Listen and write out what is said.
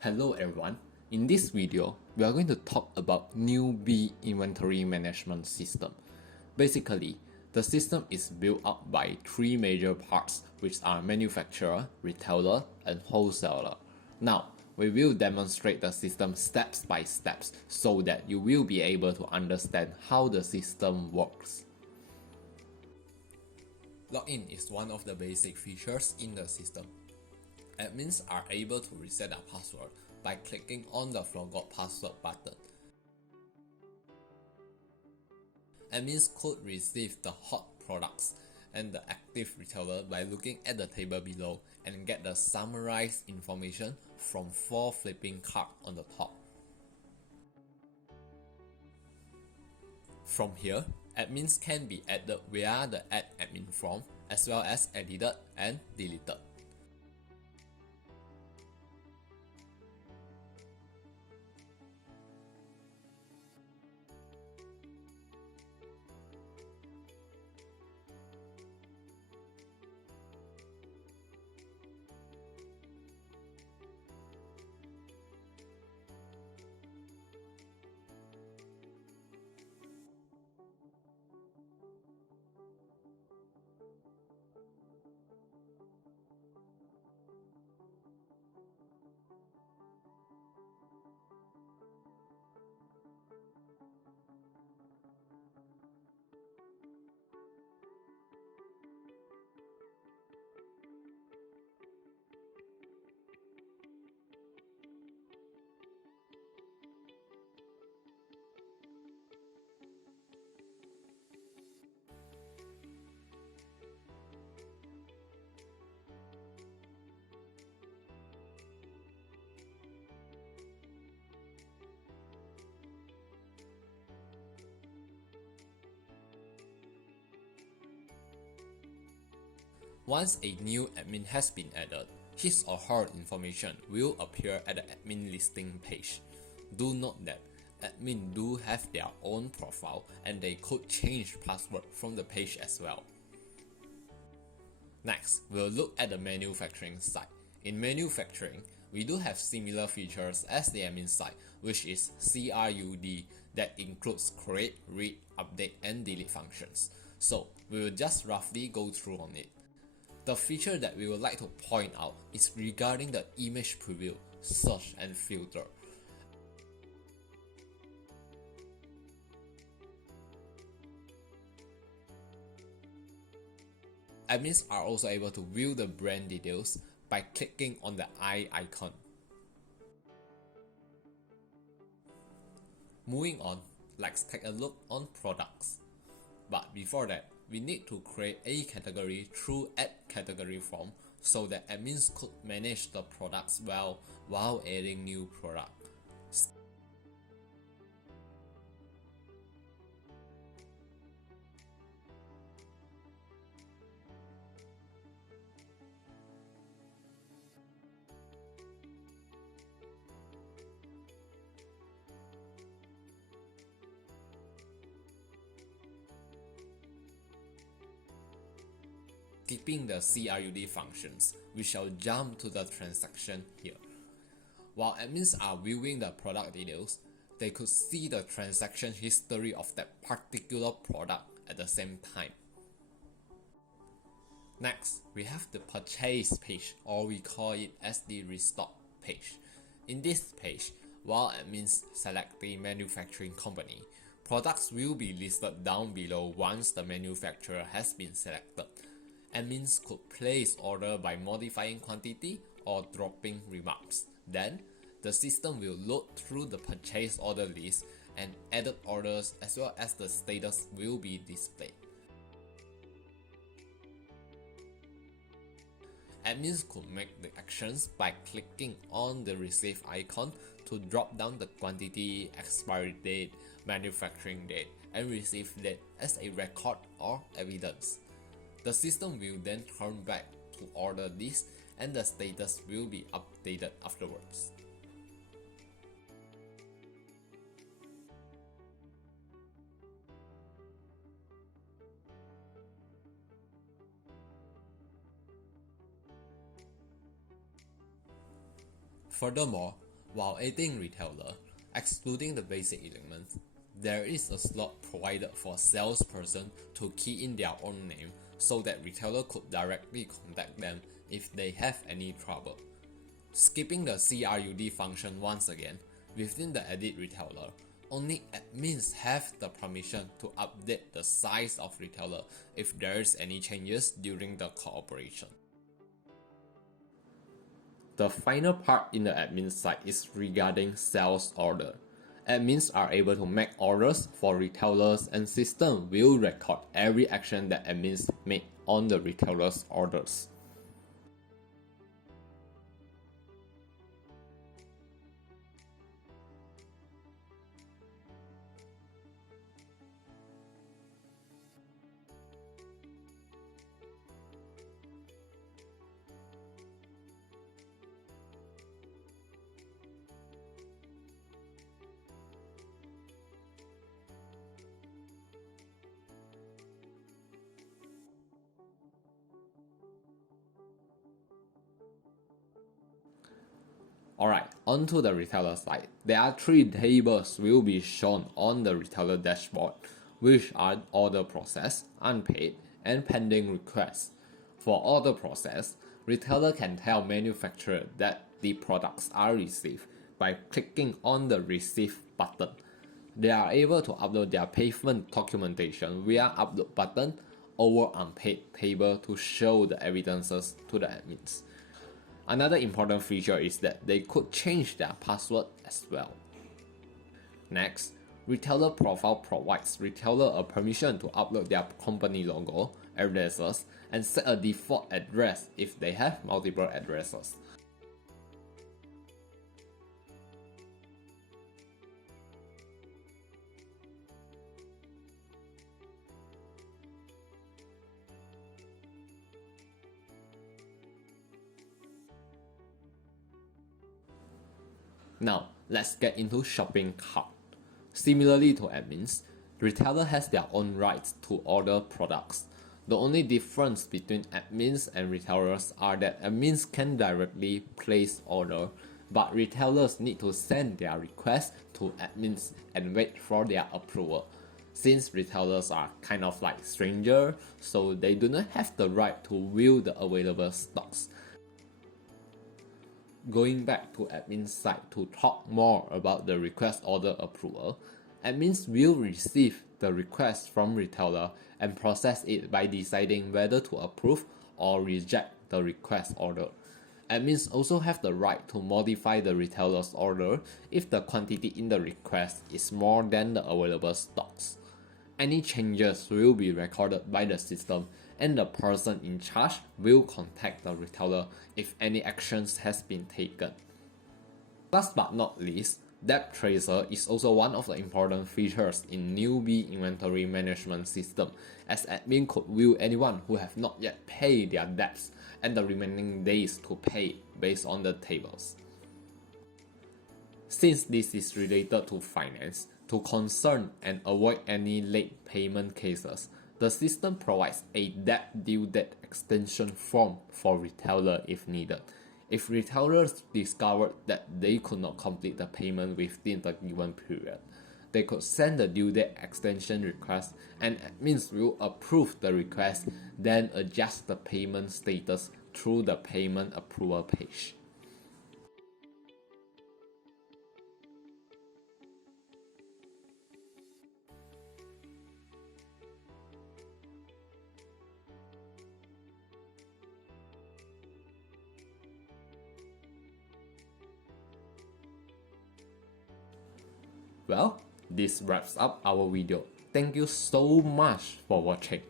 Hello everyone, in this video we are going to talk about Newbee inventory management system. Basically, the system is built up by three major parts which are manufacturer, retailer and wholesaler. Now, we will demonstrate the system steps by steps so that you will be able to understand how the system works. Login is one of the basic features in the system. Admins are able to reset a password by clicking on the Forgot Password button. Admins could receive the hot products and the active retailer by looking at the table below and get the summarized information from 4 flipping cards on the top. From here, admins can be added via the Add Admin form as well as edited and deleted. Once a new admin has been added, his or her information will appear at the admin listing page. Do note that admin do have their own profile and they could change password from the page as well. Next, we'll look at the manufacturing side. In manufacturing, we do have similar features as the admin side, which is CRUD that includes create, read, update and delete functions. So, we will just roughly go through on it. The feature that we would like to point out is regarding the image preview, search and filter. Admins are also able to view the brand details by clicking on the eye icon. Moving on, let's take a look on products. But before that, we need to create a category through add category form so that admins could manage the products well while adding new product. Skipping the CRUD functions, we shall jump to the transaction here. While admins are viewing the product details, they could see the transaction history of that particular product at the same time. Next, we have the purchase page, or we call it as the restock page. In this page, while admins select the manufacturing company, products will be listed down below once the manufacturer has been selected. Admins could place order by modifying quantity or dropping remarks. Then, the system will load through the purchase order list and added orders as well as the status will be displayed. Admins could make the actions by clicking on the receive icon to drop down the quantity, expiry date, manufacturing date, and receive date as a record or evidence. The system will then turn back to order this and the status will be updated afterwards. Furthermore, While adding retailer, excluding the basic elements, there is a slot provided for salesperson to key in their own name so that retailer could directly contact them if they have any trouble. Skipping the CRUD function once again, within the edit retailer, only admins have the permission to update the size of retailer if there is any changes during the cooperation. The final part in the admin side is regarding sales order. Admins are able to make orders for retailers and system will record every action that admins make on the retailer's orders. Alright, onto the retailer side. There are 3 tables will be shown on the retailer dashboard, which are order process, unpaid, and pending requests. For order process, retailer can tell manufacturer that the products are received by clicking on the receive button. They are able to upload their payment documentation via upload button over unpaid table to show the evidences to the admins. Another important feature is that they could change their password as well. Next, retailer profile provides retailer a permission to upload their company logo, addresses, and set a default address if they have multiple addresses. Now, let's get into shopping cart. Similarly to admins, retailer has their own rights to order products. The only difference between admins and retailers are that admins can directly place order, but retailers need to send their request to admins and wait for their approval. Since retailers are kind of like strangers, so they do not have the right to view the available stocks. Going back to admin's side to talk more about the request order approval, admins will receive the request from retailer and process it by deciding whether to approve or reject the request order. Admins also have the right to modify the retailer's order if the quantity in the request is more than the available stocks. Any changes will be recorded by the system and the person in charge will contact the retailer if any actions has been taken. Last but not least, debt tracer is also one of the important features in Newbee inventory management system, as admin could view anyone who have not yet paid their debts and the remaining days to pay based on the tables. Since this is related to finance, to concern and avoid any late payment cases, the system provides a debt due date extension form for retailer if needed. If retailers discovered that they could not complete the payment within the given period, they could send the due date extension request and admins will approve the request, then adjust the payment status through the payment approval page. Well, this wraps up our video. Thank you so much for watching.